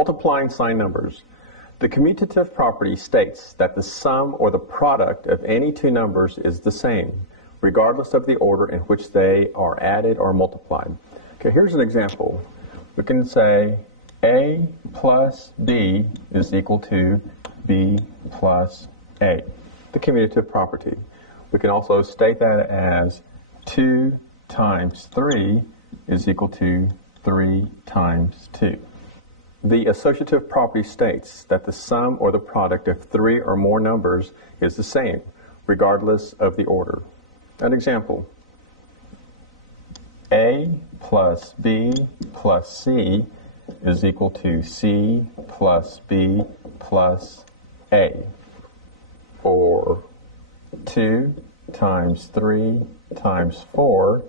Multiplying sign numbers. The commutative property states that the sum or the product of any two numbers is the same, regardless of the order in which they are added or multiplied. Okay, here's an example. We can say A plus B is equal to B plus A, the commutative property. We can also state that as 2 times 3 is equal to 3 times 2. The associative property states that the sum or the product of 3 or more numbers is the same, regardless of the order. An example, A plus B plus C is equal to C plus B plus A. Or 2 times 3 times 4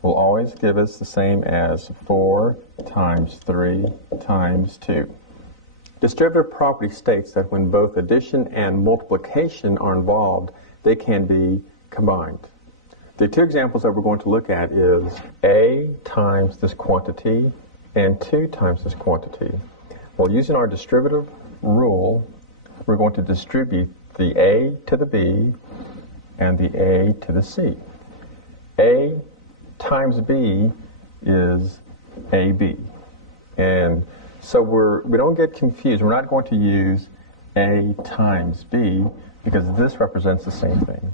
will always give us the same as 4 times 3 times 2. Distributive property states that when both addition and multiplication are involved, they can be combined. The two examples that we're going to look at is A times this quantity and 2 times this quantity. Well, using our distributive rule, we're going to distribute the A to the B and the A to the C. A times B is AB. And so we don't get confused. We're not going to use A times B because this represents the same thing.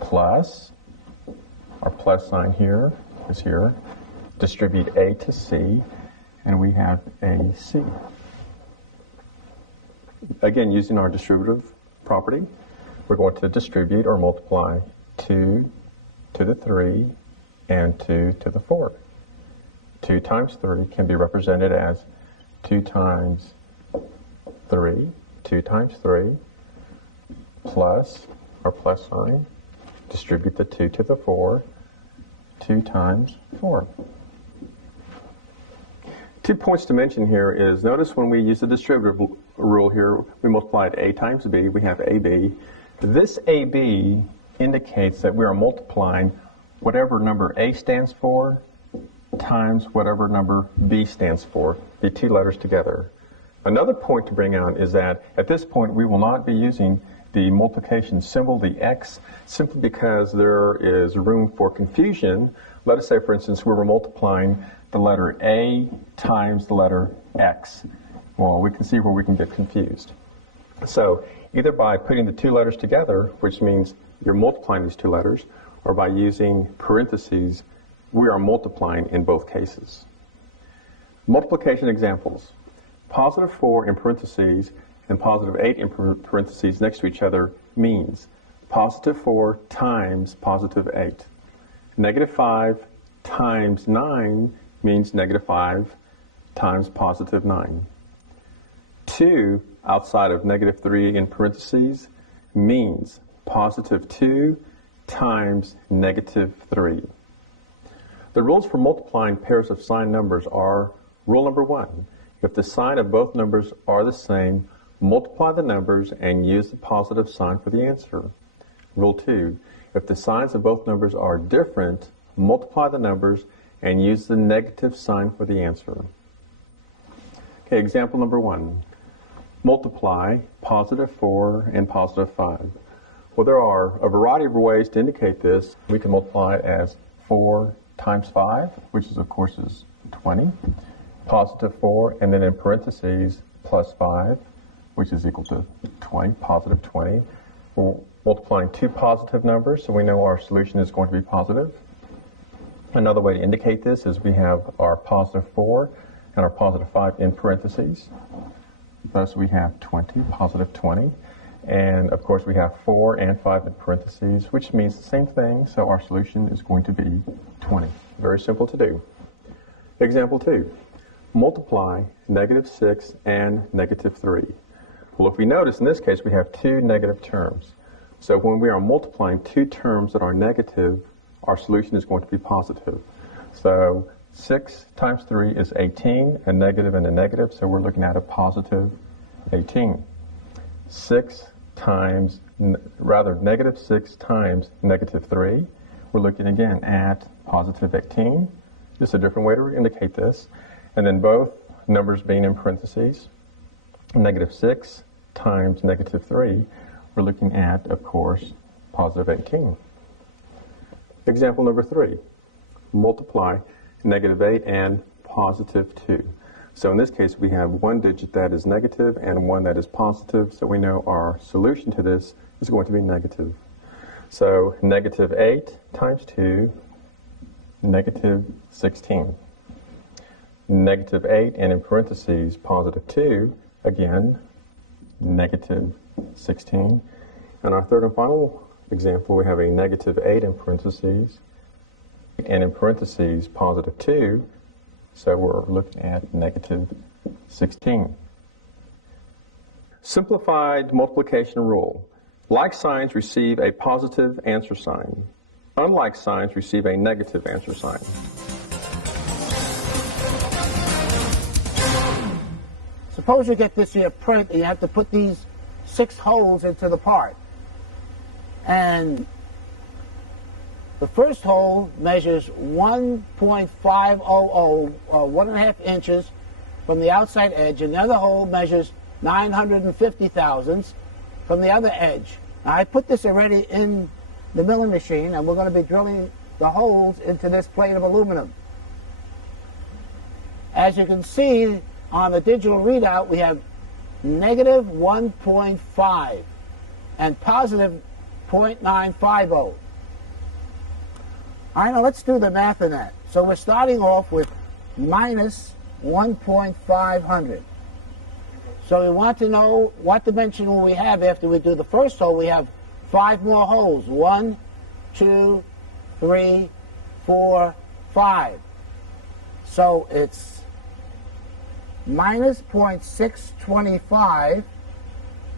Plus, our plus sign here is here. Distribute A to C, and we have AC. Again, using our distributive property, we're going to distribute or multiply 2 to the 3 and 2 to the 4. 2 times 3 can be represented as 2 times 3, 2 times 3, plus our plus sign, distribute the 2 to the 4, 2 times 4. 2 points to mention here is, notice when we use the distributive rule here, we multiplied A times B, we have AB. This AB indicates that we are multiplying whatever number A stands for times whatever number B stands for, the two letters together. Another point to bring out is that at this point we will not be using the multiplication symbol, the X, simply because there is room for confusion. Let us say, for instance, we were multiplying the letter A times the letter X. Well, we can see where we can get confused. So either by putting the two letters together, which means you're multiplying these two letters, or by using parentheses, we are multiplying in both cases. Multiplication examples. Positive 4 in parentheses and positive 8 in parentheses next to each other means positive 4 times positive 8. Negative 5 times 9 means negative 5 times positive 9. 2 outside of negative 3 in parentheses means positive 2 times negative 3. The rules for multiplying pairs of signed numbers are: rule number 1, if the sign of both numbers are the same, multiply the numbers and use the positive sign for the answer. Rule 2, if the signs of both numbers are different, multiply the numbers and use the negative sign for the answer. Okay, example number 1. Multiply positive 4 and positive 5. Well, there are a variety of ways to indicate this. We can multiply it as 4 times 5, which is, of course, is 20. Positive 4, and then in parentheses, plus 5, which is equal to 20, positive 20. We're multiplying two positive numbers, so we know our solution is going to be positive. Another way to indicate this is we have our positive 4 and our positive 5 in parentheses. Thus we have 20, positive 20. And of course we have 4 and 5 in parentheses, which means the same thing, so our solution is going to be 20. Very simple to do. Example 2. Multiply negative 6 and negative 3. Well, if we notice, in this case, we have two negative terms. So when we are multiplying two terms that are negative, our solution is going to be positive. So 6 times 3 is 18, a negative and a negative, so we're looking at a positive 18. 6 times, negative 6 times negative 3, we're looking again at positive 18. Just a different way to indicate this. And then both numbers being in parentheses. Negative 6 times negative 3, we're looking at, of course, positive 18. Example number 3, multiply negative 8 and positive 2. So in this case, we have one digit that is negative and one that is positive, so we know our solution to this is going to be negative. So negative 8 times 2, negative 16. Negative 8 and in parentheses, positive 2, again, negative 16. And our third and final example, we have a negative 8 in parentheses, and in parentheses, positive 2, so we're looking at negative 16. Simplified multiplication rule. Like signs receive a positive answer sign. Unlike signs receive a negative answer sign. Suppose you get this here print and you have to put these 6 holes into the part. And the first hole measures 1.500, or 1.5 inches from the outside edge, and the other hole measures 950 thousandths from the other edge. Now I put this already in the milling machine, and we're going to be drilling the holes into this plate of aluminum. As you can see on the digital readout, we have negative 1.5 and positive 0.950. All right, now let's do the math on that. So we're starting off with minus 1.500. So we want to know what dimension will we have after we do the first hole. We have 5 more holes. 1, 2, 3, 4, 5. So it's minus 0.625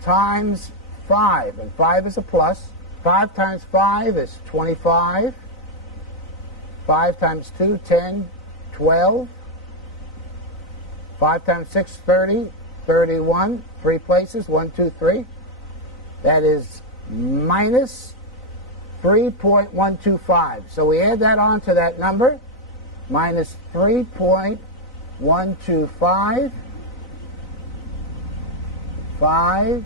times 5. And 5 is a plus. 5 times 5 is 25. 5 times 2, 10, 12. 5 times 6, 30, 31. 3 places, 1, 2, 3. That is minus 3.125. So we add that on to that number. Minus 3.125. 5,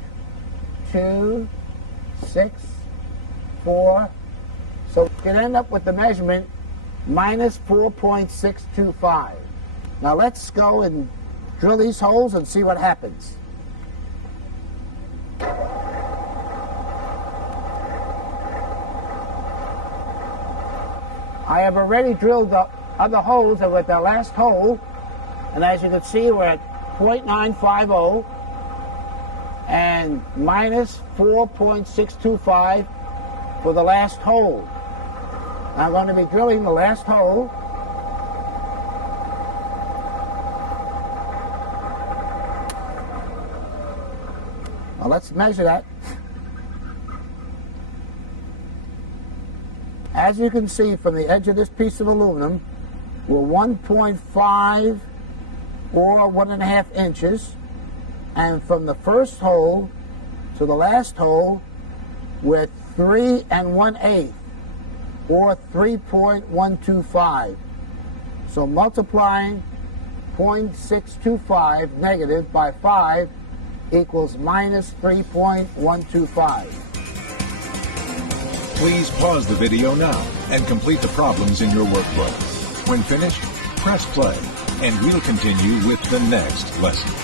2, 6, 4. So we can end up with the measurement minus 4.625. Now let's go and drill these holes and see what happens. I have already drilled the other holes, and with the last hole, and as you can see, we're at 0.950 and minus 4.625 for the last hole. I'm going to be drilling the last hole. Now let's measure that. As you can see from the edge of this piece of aluminum, we're 1.5 or 1.5 inches. And from the first hole to the last hole, we're 3 1/8 or 3.125. So multiplying 0.625 negative by 5 equals minus 3.125. Please pause the video now and complete the problems in your workflow. When finished, press play, and we'll continue with the next lesson.